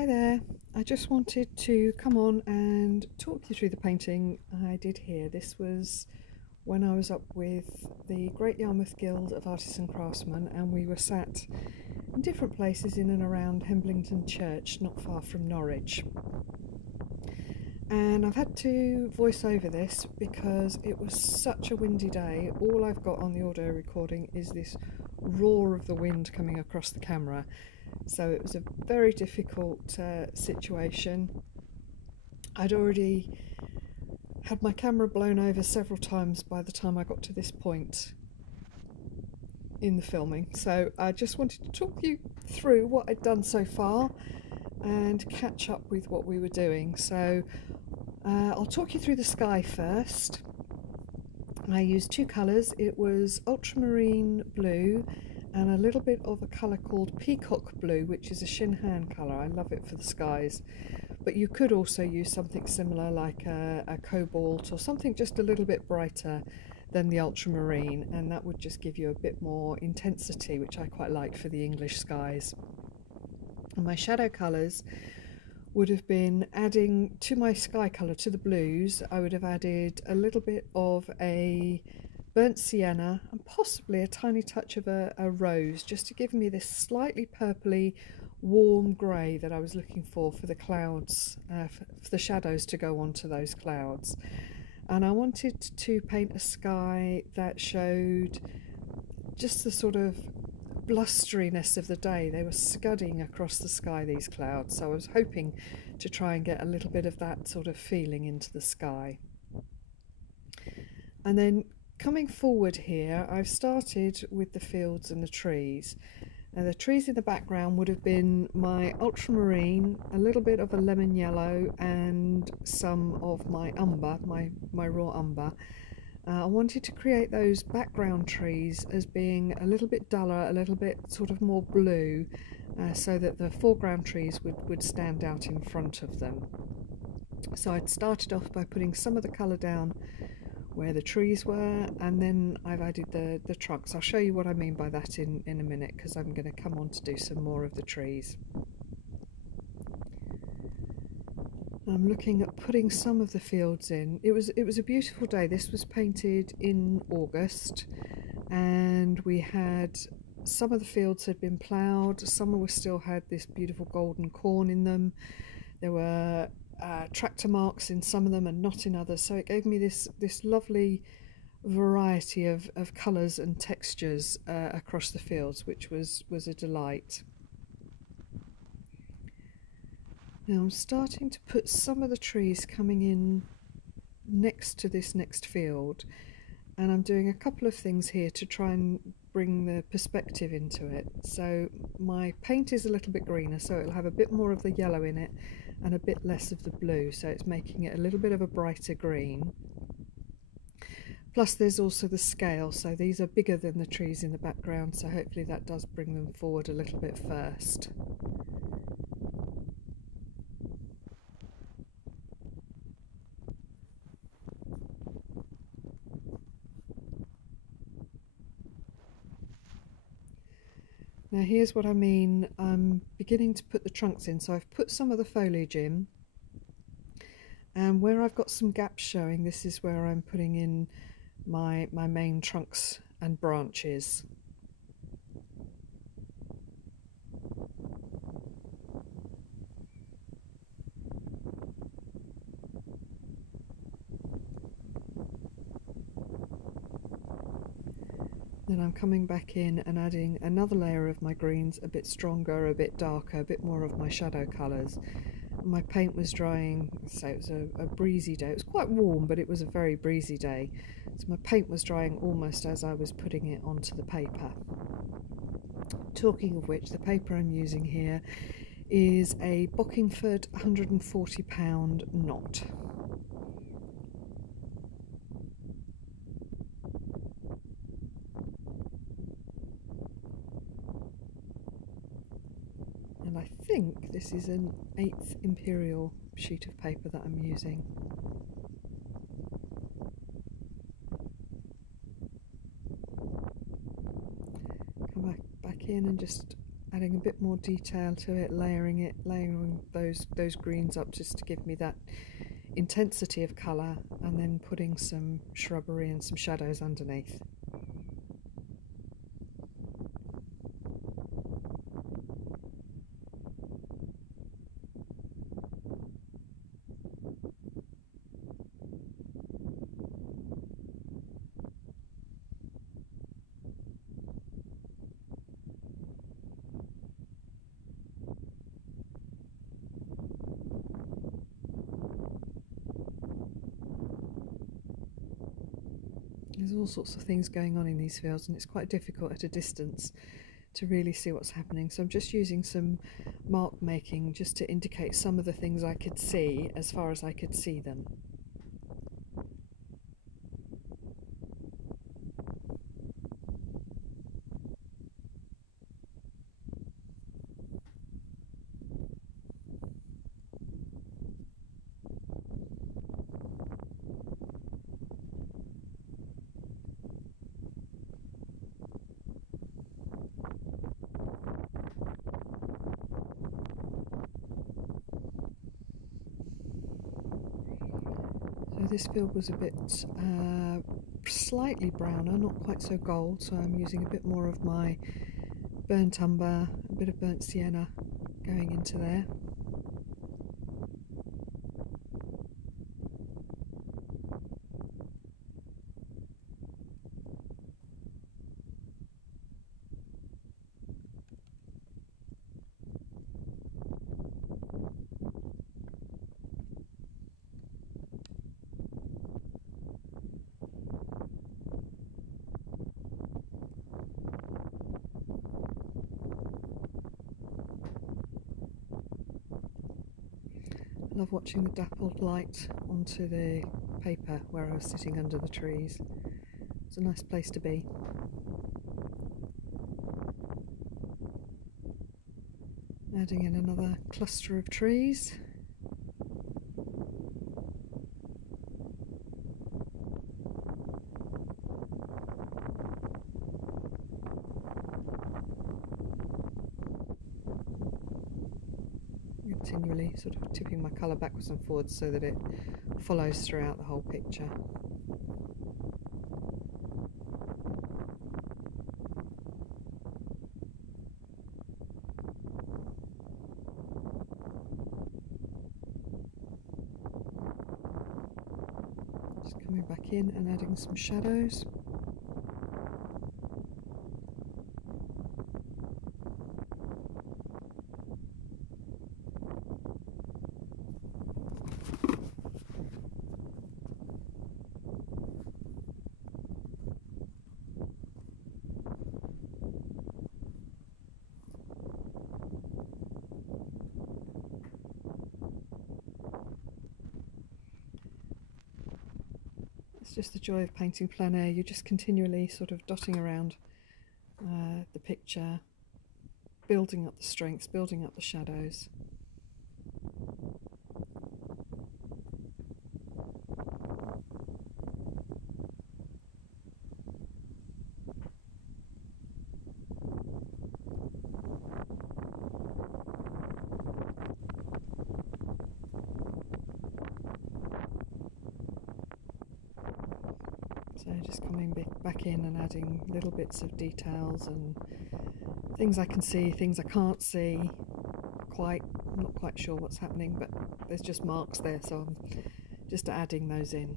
Hi there, I just wanted to come on and talk you through the painting I did here. This was when I was up with the Great Yarmouth Guild of Artists and Craftsmen, and we were sat in different places in and around Hemblington Church, not far from Norwich. And I've had to voice over this because it was such a windy day. All I've got on the audio recording is this roar of the wind coming across the camera. So it was a very difficult situation. I'd already had my camera blown over several times by the time I got to this point in the filming. So I just wanted to talk you through what I'd done so far and catch up with what we were doing. So I'll talk you through the sky first. I used two colours. It was ultramarine blue and a little bit of a colour called peacock blue, which is a Shinhan colour. I love it for the skies, but you could also use something similar like a cobalt or something just a little bit brighter than the ultramarine, and that would just give you a bit more intensity, which I quite like for the English skies. And my shadow colours would have been adding to my sky colour, to the blues. I would have added a little bit of a burnt sienna and possibly a tiny touch of a rose, just to give me this slightly purpley warm grey that I was looking for the clouds, for the shadows to go onto those clouds. And I wanted to paint a sky that showed just the sort of blusteriness of the day. They were scudding across the sky, these clouds, so I was hoping to try and get a little bit of that sort of feeling into the sky. And then coming forward here, I've started with the fields and the trees. Now the trees in the background would have been my ultramarine, a little bit of a lemon yellow, and some of my umber, my raw umber. I wanted to create those background trees as being a little bit duller, a little bit sort of more blue, so that the foreground trees would stand out in front of them. So I'd started off by putting some of the colour down where the trees were, and then I've added the trunks. I'll show you what I mean by that in a minute, because I'm going to come on to do some more of the trees. I'm looking at putting some of the fields in. It was a beautiful day. This was painted in August, and we had some of the fields had been ploughed, some still had this beautiful golden corn in them. There were tractor marks in some of them and not in others, so it gave me this lovely variety of colours and textures across the fields, which was a delight. Now I'm starting to put some of the trees coming in next to this next field, and I'm doing a couple of things here to try and bring the perspective into it. So my paint is a little bit greener, so it'll have a bit more of the yellow in it and a bit less of the blue, so it's making it a little bit of a brighter green. Plus there's also the scale, so these are bigger than the trees in the background, so hopefully that does bring them forward a little bit first. Now here's what I mean. I'm beginning to put the trunks in, so I've put some of the foliage in, and where I've got some gaps showing, this is where I'm putting in my main trunks and branches. Then I'm coming back in and adding another layer of my greens, a bit stronger, a bit darker, a bit more of my shadow colours. My paint was drying, so it was a breezy day. It was quite warm, but it was a very breezy day. So my paint was drying almost as I was putting it onto the paper. Talking of which, the paper I'm using here is a Bockingford £140 knot. And I think this is an 8th Imperial sheet of paper that I'm using. Come back in and just adding a bit more detail to it, layering those greens up just to give me that intensity of colour, and then putting some shrubbery and some shadows underneath. There's all sorts of things going on in these fields, and it's quite difficult at a distance to really see what's happening. So I'm just using some mark making just to indicate some of the things I could see as far as I could see them. So this field was a bit slightly browner, not quite so gold, so I'm using a bit more of my burnt umber, a bit of burnt sienna going into there. I love watching the dappled light onto the paper where I was sitting under the trees. It's a nice place to be. Adding in another cluster of trees. Continually sort of tipping my colour backwards and forwards so that it follows throughout the whole picture. Just coming back in and adding some shadows. It's just the joy of painting plein air. You're just continually sort of dotting around the picture, building up the strengths, building up the shadows. So just coming back in and adding little bits of details and things I can see, things I can't see quite, I'm not quite sure what's happening, but there's just marks there, so I'm just adding those in.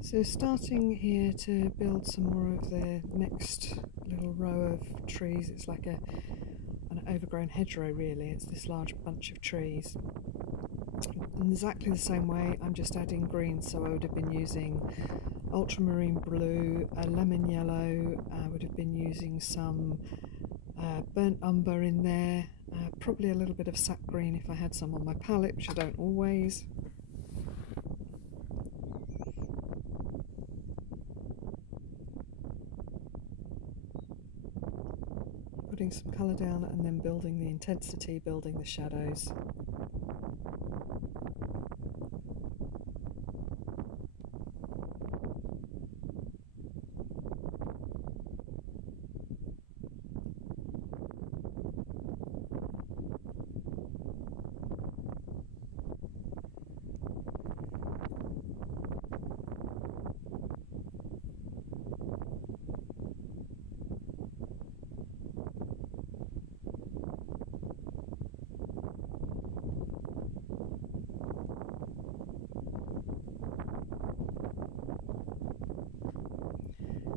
So starting here to build some more of the next little row of trees. It's like an overgrown hedgerow really. It's this large bunch of trees. In exactly the same way, I'm just adding green, so I would have been using ultramarine blue, a lemon yellow, I would have been using some burnt umber in there, probably a little bit of sap green if I had some on my palette, which I don't always. Putting some colour down and then building the intensity, building the shadows.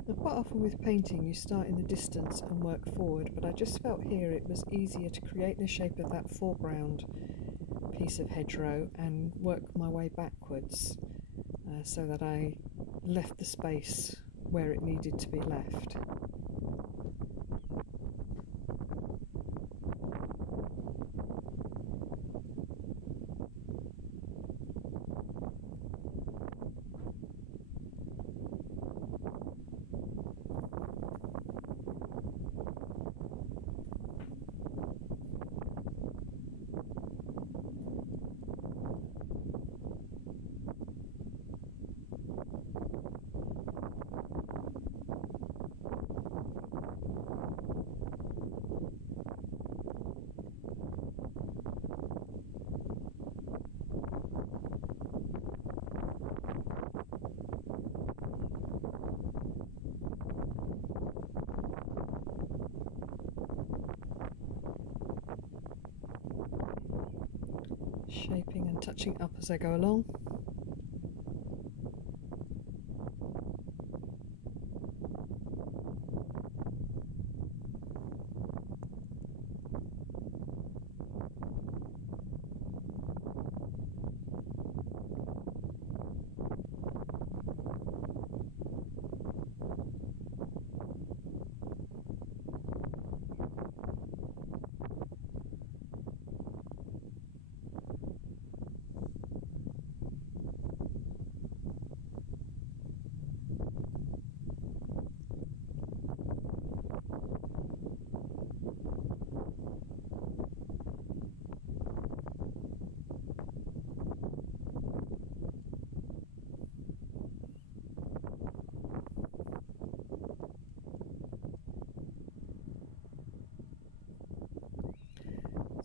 Now, quite often with painting you start in the distance and work forward, but I just felt here it was easier to create the shape of that foreground piece of hedgerow and work my way backwards so that I left the space where it needed to be left. Shaping and touching up as I go along.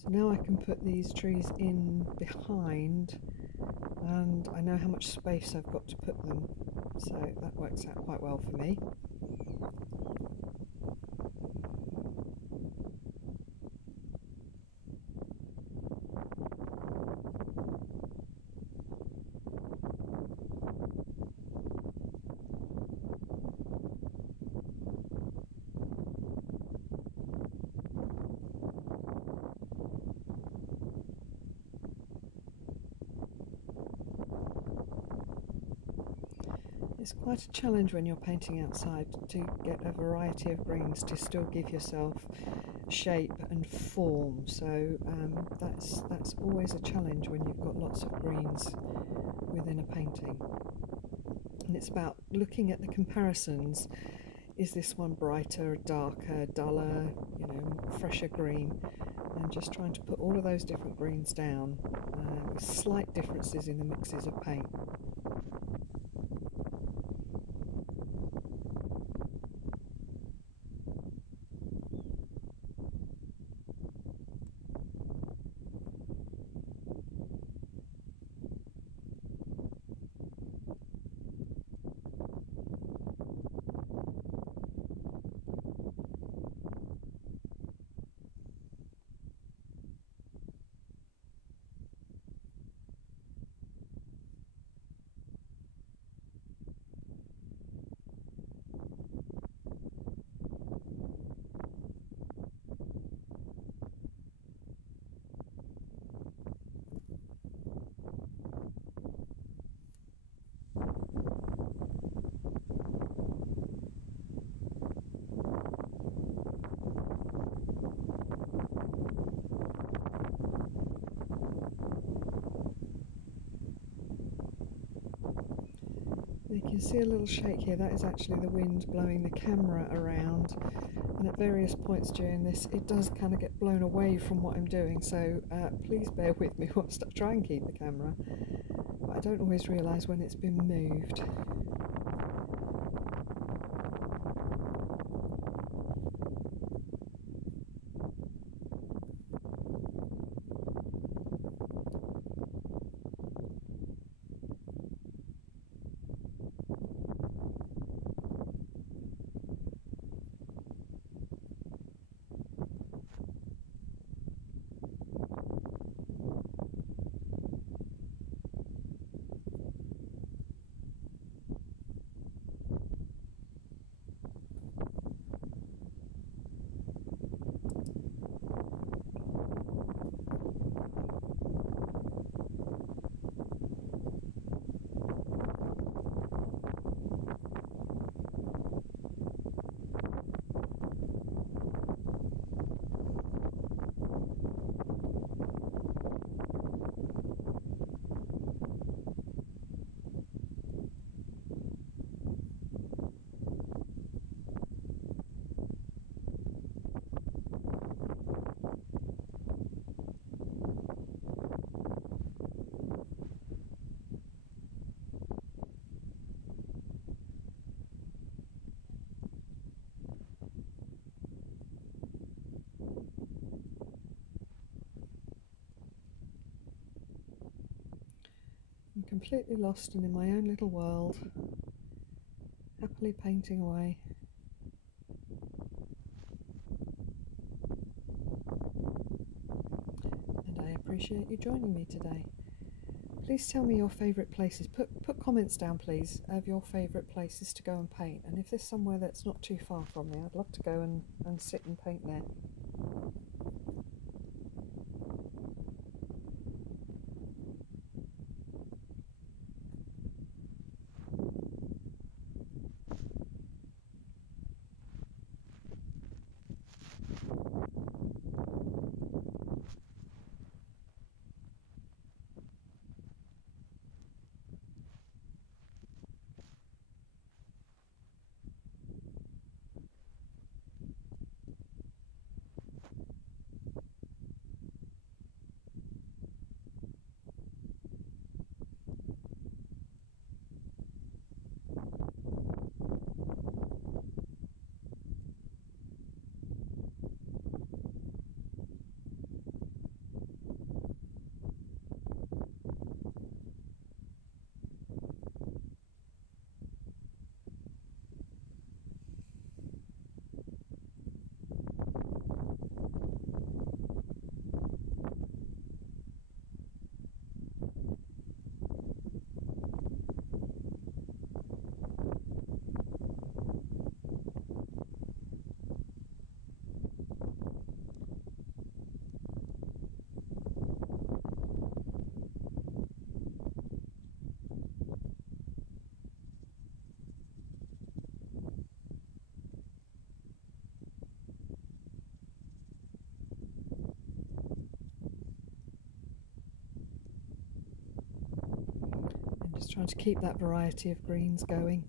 So now I can put these trees in behind, and I know how much space I've got to put them, so that works out quite well for me. It's quite a challenge when you're painting outside to get a variety of greens to still give yourself shape and form, so that's always a challenge when you've got lots of greens within a painting. And it's about looking at the comparisons. Is this one brighter, darker, duller, fresher green? And just trying to put all of those different greens down with slight differences in the mixes of paint. can see a little shake here. That is actually the wind blowing the camera around, and at various points during this it does kind of get blown away from what I'm doing, so please bear with me whilst I try and keep the camera, but I don't always realise when it's been moved. I'm completely lost and in my own little world, happily painting away. And I appreciate you joining me today. Please tell me your favourite places. Put comments down, please, of your favourite places to go and paint. And if there's somewhere that's not too far from me, I'd love to go and sit and paint there. Just trying to keep that variety of greens going.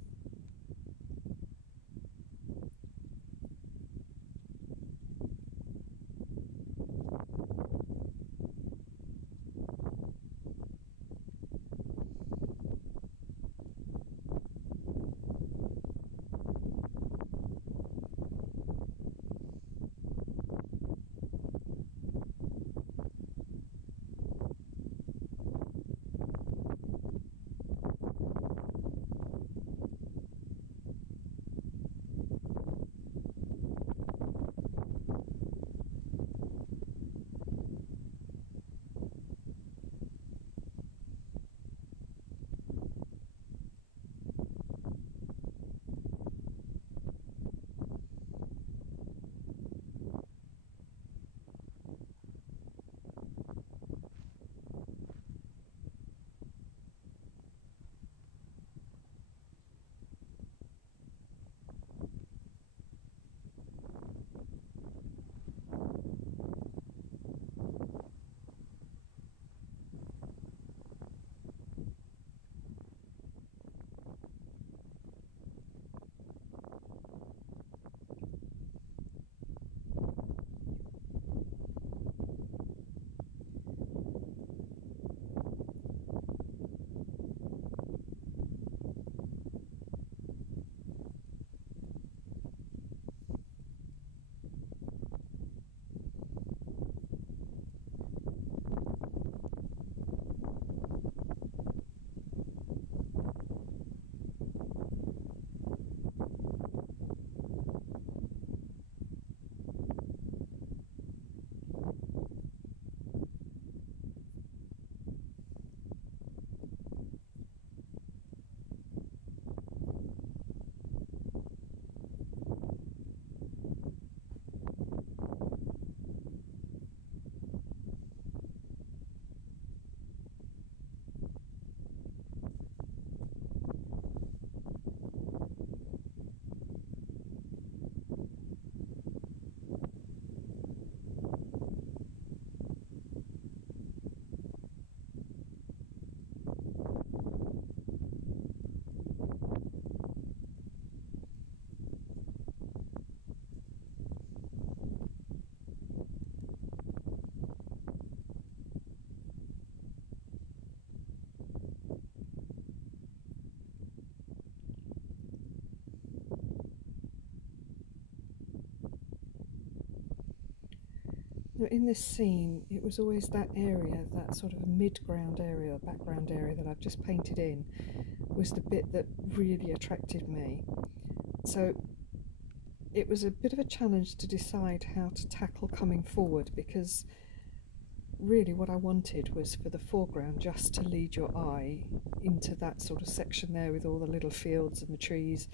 in this scene, it was always that area, that sort of mid-ground area, background area that I've just painted in, was the bit that really attracted me. So it was a bit of a challenge to decide how to tackle coming forward, because really what I wanted was for the foreground just to lead your eye into that sort of section there with all the little fields and the trees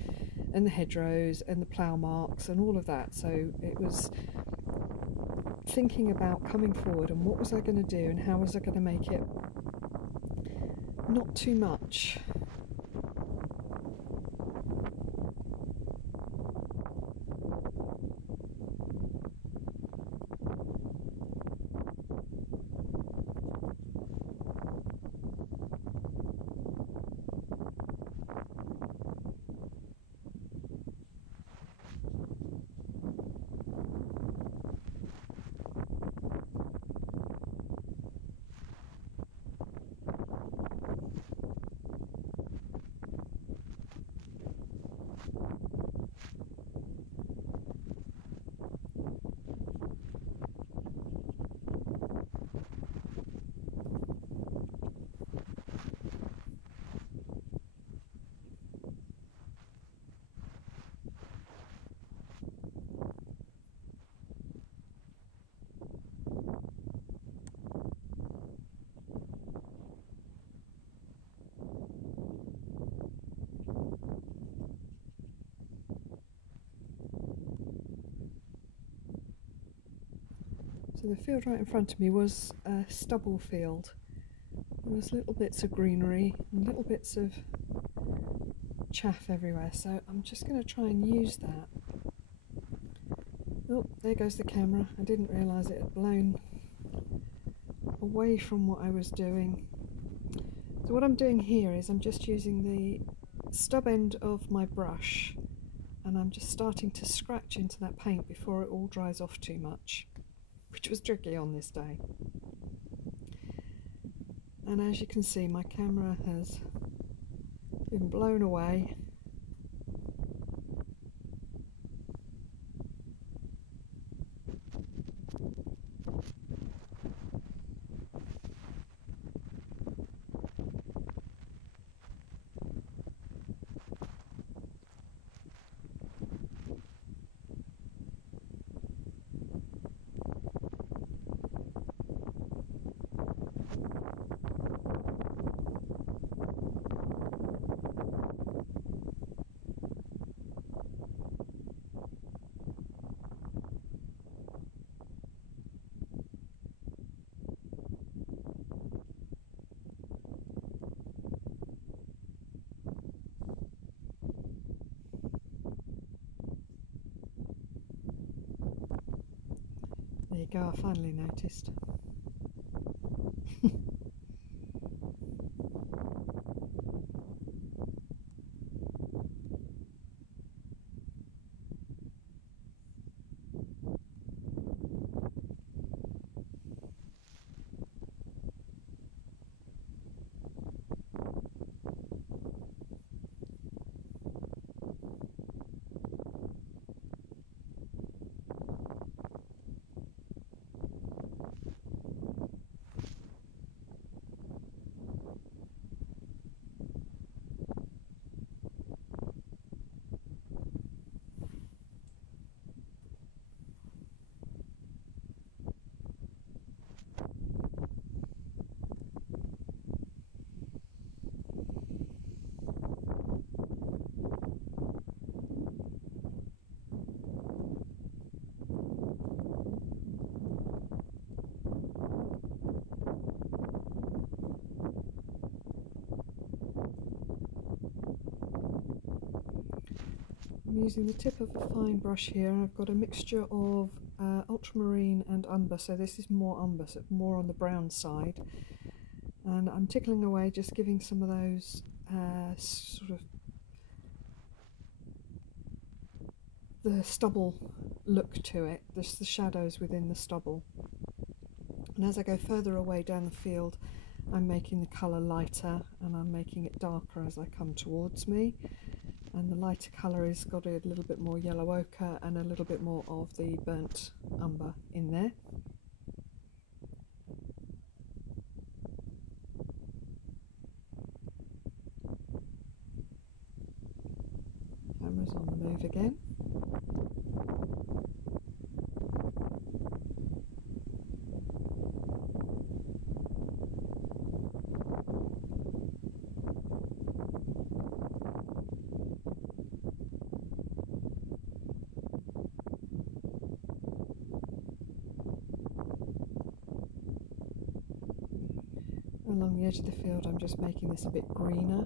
and the hedgerows and the plough marks and all of that. So it was thinking about coming forward and what was I going to do and how was I going to make it not too much. So the field right in front of me was a stubble field. There was little bits of greenery and little bits of chaff everywhere, so I'm just going to try and use that. Oh, there goes the camera. I didn't realise it had blown away from what I was doing. So what I'm doing here is I'm just using the stub end of my brush and I'm just starting to scratch into that paint before it all dries off too much, which was tricky on this day. And as you can see, my camera has been blown away. There you go, I finally noticed. I'm using the tip of a fine brush here, and I've got a mixture of ultramarine and umber, so this is more umber, so more on the brown side, and I'm tickling away, just giving some of those sort of the stubble look to it, just the shadows within the stubble. And as I go further away down the field, I'm making the colour lighter and I'm making it darker as I come towards me. And the lighter colour has got a little bit more yellow ochre and a little bit more of the burnt umber in there. Camera's on the move again. Along the edge of the field, I'm just making this a bit greener.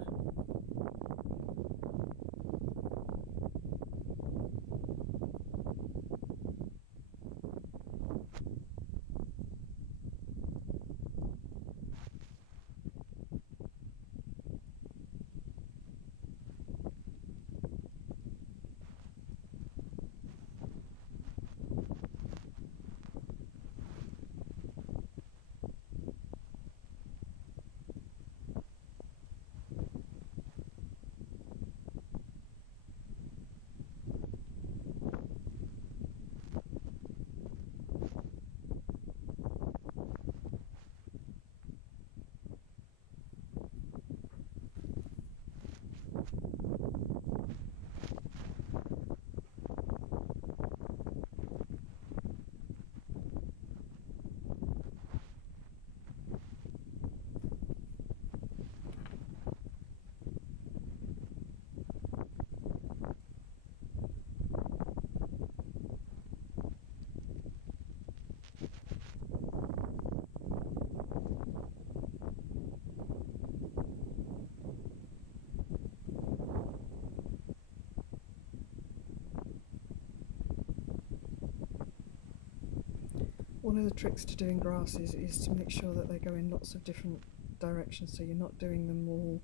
One of the tricks to doing grasses is to make sure that they go in lots of different directions, so you're not doing them all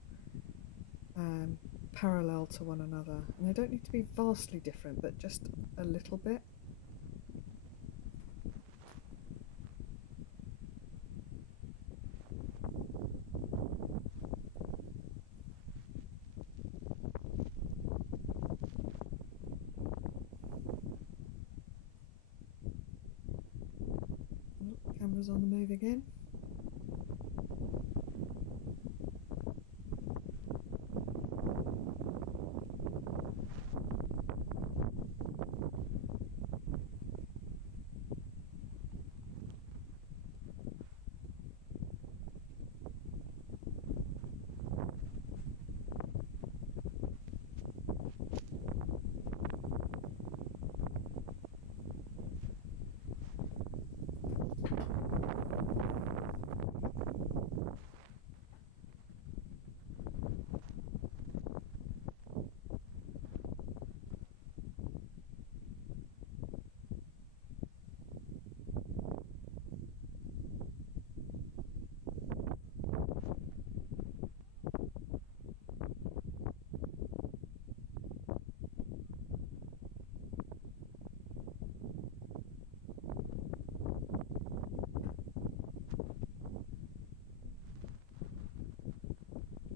parallel to one another. And they don't need to be vastly different, but just a little bit. Camera's on the move again.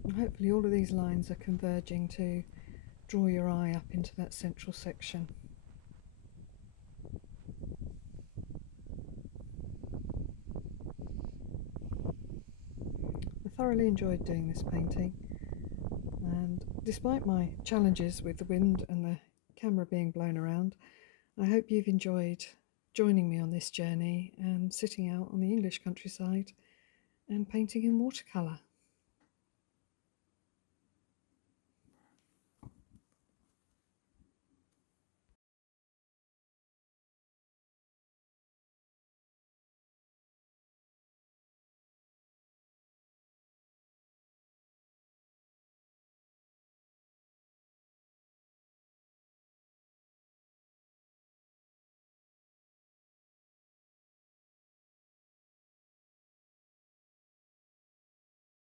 And hopefully all of these lines are converging to draw your eye up into that central section. I thoroughly enjoyed doing this painting, and despite my challenges with the wind and the camera being blown around, I hope you've enjoyed joining me on this journey and sitting out on the English countryside and painting in watercolour.